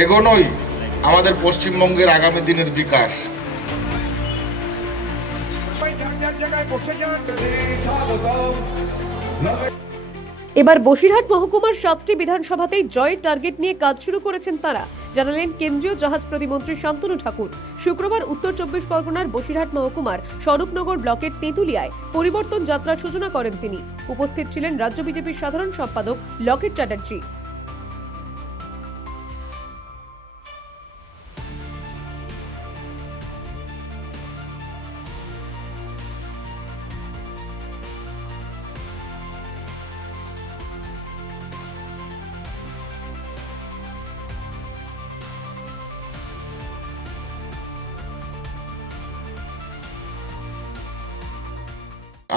এগোনোই আমাদের পশ্চিমবঙ্গের আগামী দিনের বিকাশ। এবার বসিরহাট মহকুমার 7টি বিধানসভাতেই জয়ের টার্গেট নিয়ে কাজ শুরু করেছেন তারা, জানালেন কেন্দ্রীয় জাহাজ প্রতিমন্ত্রী শান্তনু ঠাকুর। শুক্রবার উত্তর 24 পরগনার বসিরহাট মহকুমার স্বরূপনগর ব্লকের তেঁতুলিয়ায় পরিবর্তন যাত্রার সূচনা করেন তিনি। উপস্থিত ছিলেন রাজ্য বিজেপির সাধারণ সম্পাদক লকেট চ্যাটার্জি।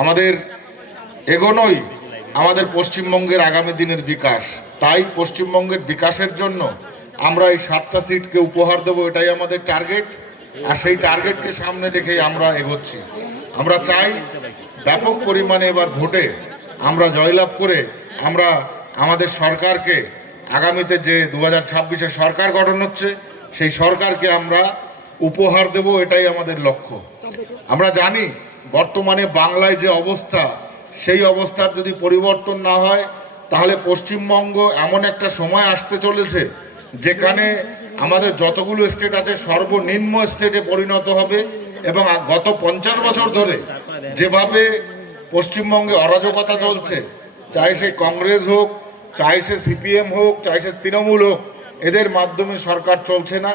আমাদের এগোনোই আমাদের পশ্চিমবঙ্গের আগামী দিনের বিকাশ। তাই পশ্চিমবঙ্গের বিকাশের জন্য আমরা এই 7টা সিটকে উপহার দেবো, এটাই আমাদের টার্গেট। আর সেই টার্গেটকে সামনে রেখেই আমরা এগোচ্ছি। আমরা চাই ব্যাপক পরিমাণে এবার ভোটে আমরা জয়লাভ করে আমরা আমাদের সরকারকে আগামীতে যে 2026-এ সরকার গঠন হচ্ছে সেই সরকারকে আমরা উপহার দেব, এটাই আমাদের লক্ষ্য। আমরা জানি বর্তমানে বাংলায় যে অবস্থা, সেই অবস্থার যদি পরিবর্তন না হয় তাহলে পশ্চিমবঙ্গ এমন একটা সময় আসতে চলেছে যেখানে আমাদের যতগুলো স্টেট আছে সর্বনিম্ন স্টেটে পরিণত হবে। এবং গত 50 বছর ধরে যেভাবে পশ্চিমবঙ্গে অরাজকতা চলছে, চাই সে কংগ্রেস হোক, চাই সে সিপিএম হোক, চাই সে তৃণমূল হোক, এদের মাধ্যমে সরকার চলছে না।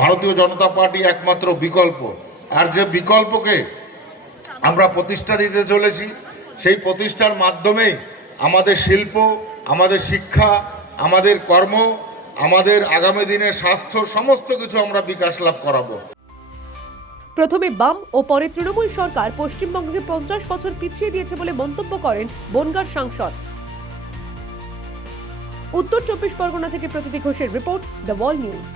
ভারতীয় জনতা পার্টি একমাত্র বিকল্প। আর যে বিকল্পকে আমরা প্রতিষ্ঠা দিতে চলেছি, সেই প্রতিষ্ঠার মাধ্যমেই আমাদের শিল্প, আমাদের শিক্ষা, আমাদের কর্ম, আমাদের আগামী দিনের স্বাস্থ্য, সমস্ত কিছু আমরা বিকাশ লাভ করাবো। প্রথমে বাম ও পরে তৃণমূল সরকার পশ্চিমবঙ্গকে 50 বছর পিছিয়ে দিয়েছে বলে মন্তব্য করেন বনগাঁর সাংসদ। উত্তর 24 পরগনা থেকে প্রতীতি ঘোষের রিপোর্ট, দ্য ওয়াল নিউজ।